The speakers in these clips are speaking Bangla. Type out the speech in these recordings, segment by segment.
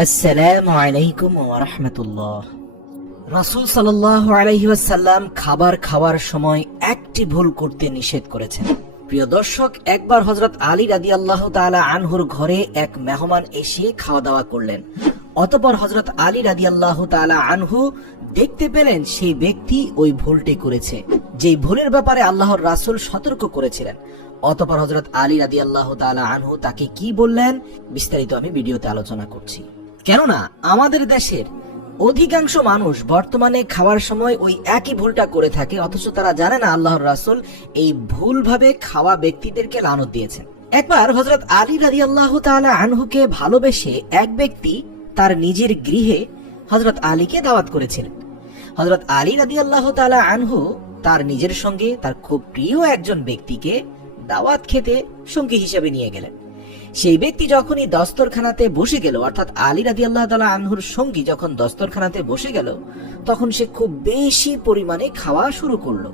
আসসালামু আলাইকুম ওয়া রাহমাতুল্লাহ। রাসূল সাল্লাল্লাহু আলাইহি ওয়াসাল্লাম খাবার খাওয়ার সময় একটি ভুল করতে নিষেধ করেছেন। প্রিয় দর্শক, একবার হযরত আলী রাদিয়াল্লাহু তাআলা আনহুর ঘরে এক মেহমান এসে খাওয়া দাওয়া করলেন। অতঃপর হযরত আলী রাদিয়াল্লাহু তাআলা আনহু দেখতে পেলেন সেই ব্যক্তি ওই ভুলটি করেছে, যেই ভুলের ব্যাপারে আল্লাহর রাসূল সতর্ক করেছিলেন। অতঃপর হযরত আলী রাদিয়াল্লাহু তাআলা আনহু তাকে কি বললেন, বিস্তারিত আমি ভিডিওতে আলোচনা করছি। কেননা আমাদের দেশের অধিকাংশ মানুষ বর্তমানে খাওয়ার সময় ওই একই ভুলটা করে থাকে, অথচ তারা জানে না আল্লাহর রাসূল এই ভুলভাবে খাওয়া ব্যক্তিদেরকে লানত দিয়েছেন। একবার হযরত আলী রাদিয়াল্লাহু তাআলা আনহুকে ভালোবেসে এক ব্যক্তি তার নিজের গৃহে হযরত আলীকে দাওয়াত করেছিলেন। হযরত আলী রাদিয়াল্লাহু তাআলা আনহু তার নিজের সঙ্গে তার খুব প্রিয় একজন ব্যক্তিকে দাওয়াত খেতে সঙ্গী হিসেবে নিয়ে গেলেন। সেই ব্যক্তি যখনই দস্তরখানাতে বসে গেল, অর্থাৎ আলী রাদিয়াল্লাহু তাআলা আনহুর সঙ্গী যখন দস্তরখানাতে বসে গেল, তখন সে খুব বেশি পরিমাণে খাওয়া শুরু করলো।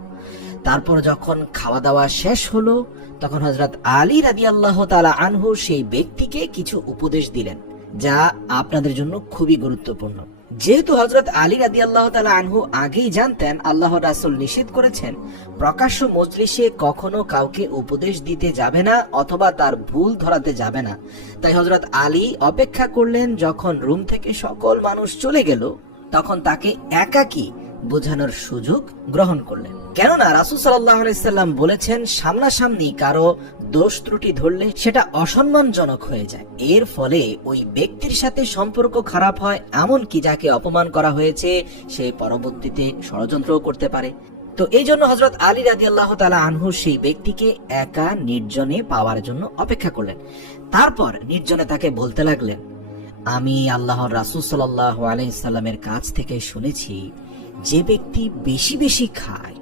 তারপর যখন খাওয়া দাওয়া শেষ হলো, তখন হযরত আলী রাদিয়াল্লাহু তাআলা আনহু সেই ব্যক্তিকে কিছু উপদেশ দিলেন, যা আপনাদের জন্য খুবই গুরুত্বপূর্ণ। যেহেতু হযরত আলী রাদিয়াল্লাহু তাআলা আনহু আগেই জানতেন আল্লাহর রাসূল নিষেধ করেছেন প্রকাশ্য মজলিসে কখনো কাউকে উপদেশ দিতে যাবে না অথবা তার ভুল ধরাতে যাবে না, তাই হযরত আলী অপেক্ষা করলেন যখন রুম থেকে সকল মানুষ চলে গেল, তখন তাকে একাকী বোঝানোর সুযোগ গ্রহণ করলেন। কেননা রাসূল সাল্লাল্লাহু আলাইহি সাল্লাম বলেছেন, সামনাসামনি কারো দোষ ত্রুটি ধরলে সেটা অসম্মানজনক হয়ে যায়। এর ফলে ওই ব্যক্তির সাথে সম্পর্ক খারাপ হয়, এমনকি যাকে অপমান করা হয়েছে সে পরবর্তীতে ষড়যন্ত্রও করতে পারে। তো এই জন্য হযরত আলী রাদিয়াল্লাহু তাআলা আনহু সেই ব্যক্তিকে একা নির্জনে পাওয়ার জন্য অপেক্ষা করলেন। তারপর নির্জনে তাকে বলতে লাগলেন, আমি আল্লাহর রাসূল সাল্লাল্লাহু আলাইহি সাল্লামের কাছ থেকে শুনেছি, যে ব্যক্তি বেশি বেশি খায়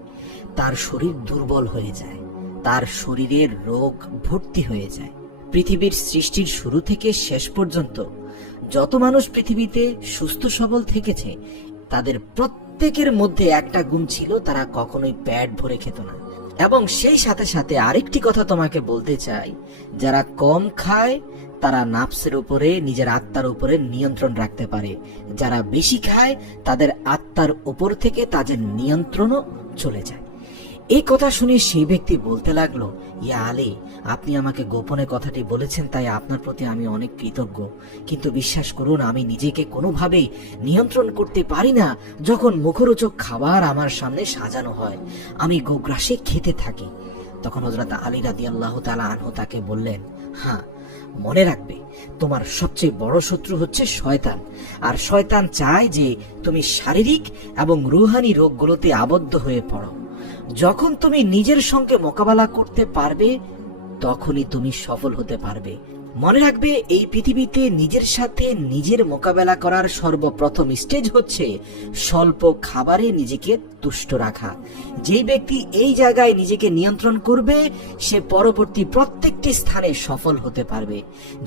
তার শরীর দুর্বল হয়ে যায়, তার শরীরের রোগ ভর্তি হয়ে যায়। পৃথিবীর সৃষ্টির শুরু থেকে শেষ পর্যন্ত যত মানুষ পৃথিবীতে সুস্থ সবল থেকেছে, তাদের প্রত্যেকের মধ্যে একটা গুণ ছিল, তারা কখনোই পেট ভরে খেত না। এবং সেই সাথে সাথে আরেকটি কথা তোমাকে বলতে চাই, যারা কম খায় তারা নাফসের উপরে, নিজের আত্মার উপরে নিয়ন্ত্রণ রাখতে পারে। যারা বেশি খায় তাদের আত্মার উপর থেকে তাদের নিয়ন্ত্রণও চলে যায়। এই কথা শুনে সেই ব্যক্তি বলতে লাগলো, ইয়া আলী, আপনি আমাকে গোপনে কথাটি বলেছেন, তাই আপনার প্রতি আমি অনেক কৃতজ্ঞ। কিন্তু বিশ্বাস করুন, আমি নিজেকে কোনোভাবেই নিয়ন্ত্রণ করতে পারি না। যখন মুখরোচক খাবার আমার সামনে সাজানো হয়, আমি গোগ্রাসে খেতে থাকি। তখন হযরত আলী রাদিয়াল্লাহু তাআলা আনহু তাকে বললেন, হ্যাঁ, মনে রাখবে, তোমার সবচেয়ে বড় শত্রু হচ্ছে শয়তান। আর শয়তান চায় যে তুমি শারীরিক এবং রূহানি রোগগুলোতে আবদ্ধ হয়ে পড়ো। যখন তুমি নিজের সঙ্গে মোকাবেলা করতে পারবে, তখনই তুমি সফল হতে পারবে। মনে রাখবে, এই পৃথিবীতে নিজের সাথে নিজের মোকাবেলা করার সর্বপ্রথম স্টেজ হচ্ছে স্বল্প খাবারে নিজেকে তুষ্ট রাখা। যে ব্যক্তি এই জায়গায় নিজেকে নিয়ন্ত্রণ করবে, সে পরবর্তী প্রত্যেকটি স্থানে সফল হতে পারবে।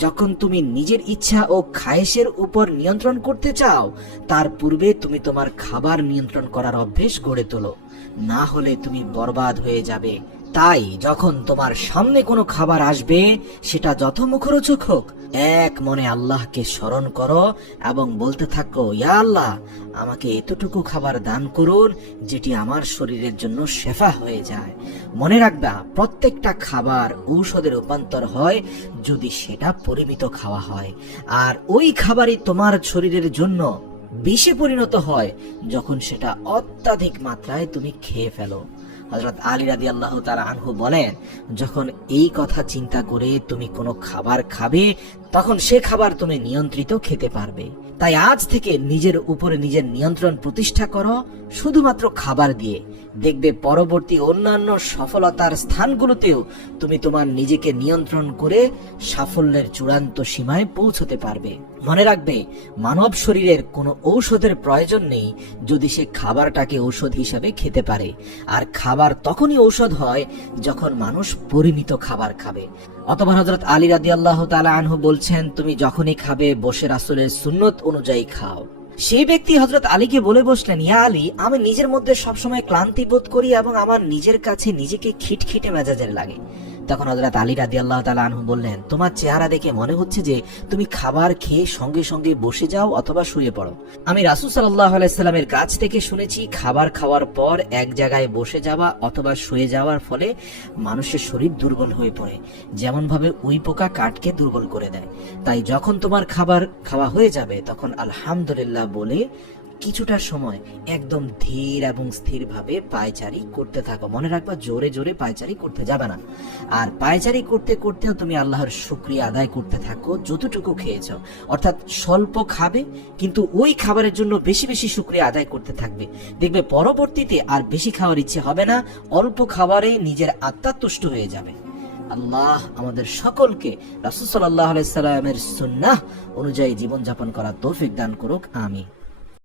যখন তুমি নিজের ইচ্ছা ও খায়েশের উপর নিয়ন্ত্রণ করতে চাও, তার পূর্বে তুমি তোমার খাবার নিয়ন্ত্রণ করার অভ্যেস গড়ে তোলো, না হলে তুমি বরবাদ হয়ে যাবে। তাই যখন তোমার সামনে কোনো খাবার আসবে, সেটা যত মুখরোচক হোক, এক মনে আল্লাহকে স্মরণ করো এবং বলতে থাকো, ইয়া আল্লাহ, আমাকে এতটুকু খাবার দান করুন যেটি আমার শরীরের জন্য শেফা হয়ে যায়। মনে রাখবা, প্রত্যেকটা খাবার ঔষধে রূপান্তর হয় যদি সেটা পরিমিত খাওয়া হয়, আর ওই খাবারই তোমার শরীরের জন্য বিষে পরিণত হয় যখন সেটা অত্যাধিক মাত্রায় তুমি খেয়ে ফেলো। হযরত আলী রাদিয়াল্লাহু তাআলা আনহু বলেন, যখন এই কথা চিন্তা করে তুমি কোনো খাবার খাবে, তখন সে খাবার তুমি নিয়ন্ত্রিত খেতে পারবে। তাই আজ থেকে নিজের উপরে নিজের নিয়ন্ত্রণ প্রতিষ্ঠা করো, শুধুমাত্র খাবার দিয়ে। দেখবে পরবর্তী অন্যান্য সফলতার স্থানগুলোতেও তুমি তোমার নিজেকে নিয়ন্ত্রণ করে সাফল্যের চূড়ান্ত সীমায় পৌঁছতে পারবে। মনে রাখবে, মানব শরীরের কোনো ঔষধের প্রয়োজন নেই যদি সে খাবারটাকে ঔষধ হিসাবে খেতে পারে। আর খাবার তখনই ঔষধ হয় যখন মানুষ পরিমিত খাবার খাবে। অতঃপর হযরত আলী রাদিয়াল্লাহু তাআলা আনহু বলছেন, তুমি যখনই খাবে বসে রাসূলের সুন্নত অনুযায়ী খাও। সেই ব্যক্তি হযরত আলীকে বলে বসলেন, ইয়া আলী, আমি নিজের মধ্যে সবসময় ক্লান্তি বোধ করি এবং আমার নিজের কাছে নিজেকে খিটখিটে মেজাজের লাগে। তখন হযরত আলী রাদিয়াল্লাহু তাআলা আনহু বললেন, তোমার চেহারা দেখে মনে হচ্ছে যে তুমি খাবার খেয়ে সঙ্গে সঙ্গে বসে যাও অথবা শুয়ে পড়ো। আমি রাসূল সাল্লাল্লাহু আলাইহি সাল্লামের কাছ থেকে শুনেছি খাবার খাওয়ার পর এক জায়গায় বসে যাওয়া অথবা শুয়ে যাওয়ার ফলে মানুষের শরীর দুর্বল হয়ে পড়ে, যেমন ভাবে উই পোকা কাঠকে দুর্বল করে দেয়। তাই যখন তোমার খাবার খাওয়া হয়ে যাবে তখন আলহামদুলিল্লাহ বলে কিছুটা সময় একদম ধীর এবং স্থির ভাবে পায়চারি করতে থাকো। মনে রাখবা, জোরে জোরে পায়চারি করতে যাবে না। আর পায়চারি করতে করতেও তুমি আল্লাহর শুকরিয়া আদায় করতে থাকো যতটুকু খেয়েছো। অর্থাৎ স্বল্প খাবে, কিন্তু ওই খাবারের জন্য বেশি বেশি শুকরিয়া আদায় করতে থাকবে। দেখবে পরবর্তীতে আর বেশি খাওয়ার ইচ্ছে হবে না, অল্প খাবারে নিজের আত্মা তুষ্ট হয়ে যাবে। আল্লাহ আমাদের সকলকে রাসূল সাল্লাল্লাহু আলাইহি সাল্লামের সুন্নাহ অনুযায়ী জীবনযাপন করার তৌফিক দান করুক। আমিন।